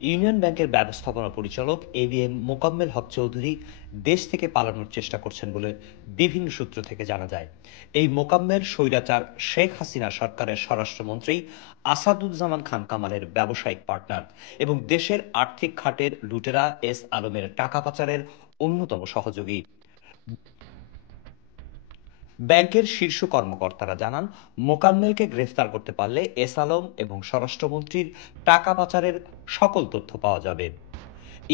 Union ব্যাংকের ব্যবস্থাপনা পরিচালক এবিএম মোকাম্মেল হক চৌধুরী দেশ থেকে পালানোর চেষ্টা করছেন বলে বিভিন্ন সূত্র থেকে জানা যায়। এই মোকাম্মেল স্বৈরাচার শেখ হাসিনা সরকারের স্বরাষ্ট্রমন্ত্রী আসাদুজ্জামান খান কামালের ব্যবসায়িক পার্টনার এবং দেশের আর্থিক খাতের লুটেরা এস আলমের টাকা পাচারের অন্যতম সহযোগী। ব্যাংকের শীর্ষ কর্মকর্তারা জানান, মোকাম্মেলকে গ্রেফতার করতে পারলে এস আলম এবং স্বরাষ্ট্রমন্ত্রীর টাকা পাচারের সকল তথ্য পাওয়া যাবে।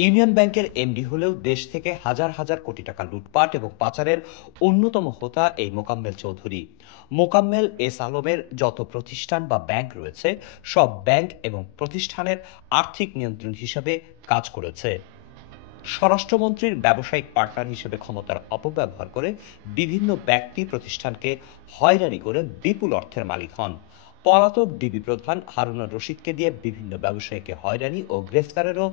ইউনিয়ন ব্যাংকের এমডি হলেও দেশ থেকে হাজার হাজার কোটি টাকা লুটপাট এবং পাচারের অন্যতম হোতা এই মোকাম্মেল চৌধুরী। মোকাম্মেল এস আলমের যত প্রতিষ্ঠান বা ব্যাংক রয়েছে সব ব্যাংক এবং প্রতিষ্ঠানের আর্থিক নিয়ন্ত্রণ হিসাবে কাজ করেছে। স্বরাষ্ট্রমন্ত্রীর ব্যবসায়িক পার্টনার হিসেবে ক্ষমতার অপব্যবহার করে বিভিন্ন ব্যক্তি প্রতিষ্ঠানকে হয়রানি করে বিপুল অর্থের মালিক হন। পলাতক ডিবি প্রধান হারুনুর রশিদকে দিয়ে বিভিন্ন ব্যবসায়ীকে হয়রানি ও গ্রেফতারেরও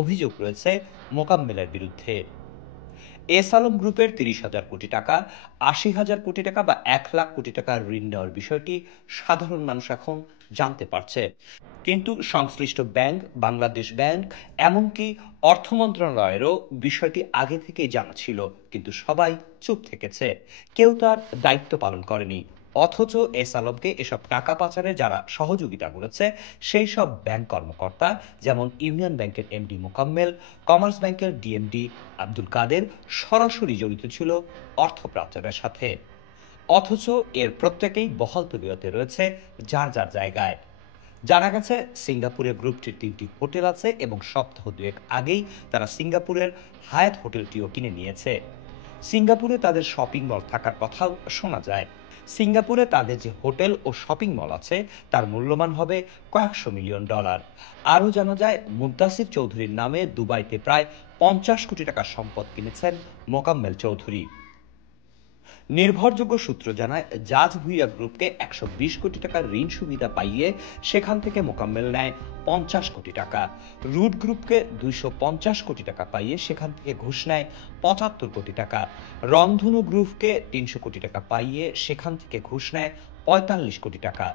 অভিযোগ রয়েছে মোকাম্মেলের বিরুদ্ধে। এস আলম গ্রুপের ৩০,০০০ কোটি টাকা, ৮০,০০০ কোটি টাকা বা ১,০০,০০০ কোটি টাকা ঋণ নেওয়ার বিষয়টি সাধারণ মানুষ এখন জানতে পারছে। কিন্তু সংশ্লিষ্ট ব্যাংক, বাংলাদেশ ব্যাংক, এমনকি অর্থ মন্ত্রণালয়েরও বিষয়টি আগে থেকেই জানা ছিল, কিন্তু সবাই চুপ থেকেছে। কেউ তার দায়িত্ব পালন করেনি। অথচ এস আলমকে এসব টাকা পাচারে যারা সহযোগিতা করেছে সেই সব ব্যাংক কর্মকর্তা, যেমন ইউনিয়ন ব্যাংকের এমডি মোকাম্মেল, কমার্স ব্যাংকের ডিএমডি আব্দুল কাদের সরাসরি জড়িত ছিল অর্থ পাচারের সাথে। অথচ এর প্রত্যেকেই বহাল তবিয়তে রয়েছে যার যার জায়গায়। জানা গেছে সিঙ্গাপুরে গ্রুপটির ৩টি হোটেল আছে এবং সপ্তাহ দুয়েক আগেই তারা সিঙ্গাপুরের হায়াত হোটেলটিও কিনে নিয়েছে। সিঙ্গাপুরে তাদের শপিং মল থাকার কথাও শোনা যায়। সিঙ্গাপুরে তাদের যে হোটেল ও শপিং মল আছে তার মূল্যমান হবে কয়েকশো মিলিয়ন ডলার। আরও জানা যায় মুদ্দাসির চৌধুরীর নামে দুবাইতে প্রায় ৫০ কোটি টাকার সম্পদ কিনেছেন মোকাম্মেল চৌধুরী। নির্ভরযোগ্য সূত্র জানায়, জাজ ভুইয়া গ্রুপকে ১২০ কোটি টাকার ঋণ সুবিধা পাইয়ে সেখান থেকে মোকাম্মেল নেয় ৫০ কোটি টাকা। রুট গ্রুপকে ২৫০ কোটি টাকা পাইয়ে সেখান থেকে ঘুষ নেয় ৭৫ কোটি টাকা। রংধনু গ্রুপকে ৩০০ কোটি টাকা পাইয়ে সেখান থেকে ঘুষ নেয় ৪৫ কোটি টাকা।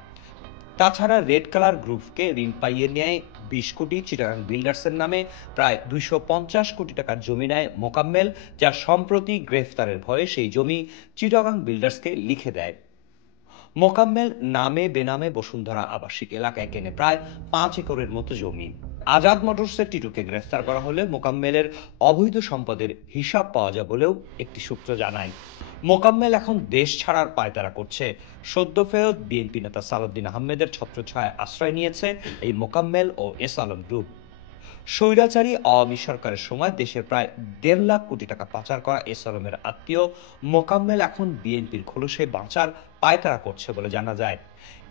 তাছাড়া রেড কালার গ্রুপকে ঋণ পাইয়ে নেয় ২০ কোটি, চিটাগাং বিল্ডার্সের নামে প্রায় ২৫০ কোটি টাকার জমি নেয় মোকাম্মেল, যা সম্প্রতি গ্রেফতারের ভয়ে সেই জমি চিটাগাং বিল্ডার্সকে লিখে দেয়। মোকাম্মেল নামে বেনামে বসুন্ধরা আবাসিক এলাকায় কেনে প্রায় ৫ একরের মতো জমি। আজাদ মোটরসের টিটুকে গ্রেফতার করা হলে মোকাম্মেলের অবৈধ সম্পদের হিসাব পাওয়া যায় বলেও একটি সূত্র জানায়। মোকাম্মেল এখন দেশ ছাড়ার পায়তারা করছে। সদ্য ফেরত বিএনপি নেতা সালাউদ্দিন আহমেদের ছত্রছায়ায় আশ্রয় নিয়েছে এই মোকাম্মেল ও এস আলম গ্রুপ। স্বৈরাচারী আওয়ামী সরকারের সময় দেশের প্রায় ১.৫ লাখ কোটি টাকা পাচার করা এস আলমের আত্মীয় মোকাম্মেল এখন বিএনপির খোলসে বাঁচার পায়তারা করছে বলে জানা যায়।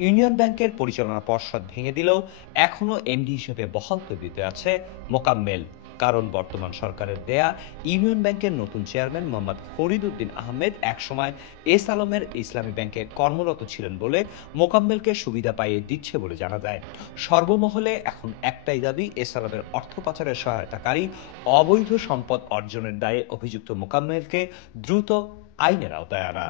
ইউনিয়ন ব্যাংকের পরিচালনা পর্ষদ ভেঙে দিলেও এখনো এমডি হিসেবে বহাল তবিয়তে আছে মোকাম্মেল। কারণ বর্তমান সরকারের দেয়া ইউনিয়ন ব্যাংকের নতুন চেয়ারম্যান মোহাম্মদ ফরিদ উদ্দিন আহমেদ একসময় এস আলমের ইসলামী ব্যাংকে কর্মরত ছিলেন বলে মোকাম্মেলকে সুবিধা পাইয়ে দিচ্ছে বলে জানা যায়। সর্বমহলে এখন একটাই দাবি, এস আলমের অর্থ পাচারের সহায়তাকারী, অবৈধ সম্পদ অর্জনের দায়ে অভিযুক্ত মোকাম্মেলকে দ্রুত আইনের আওতায় আনা।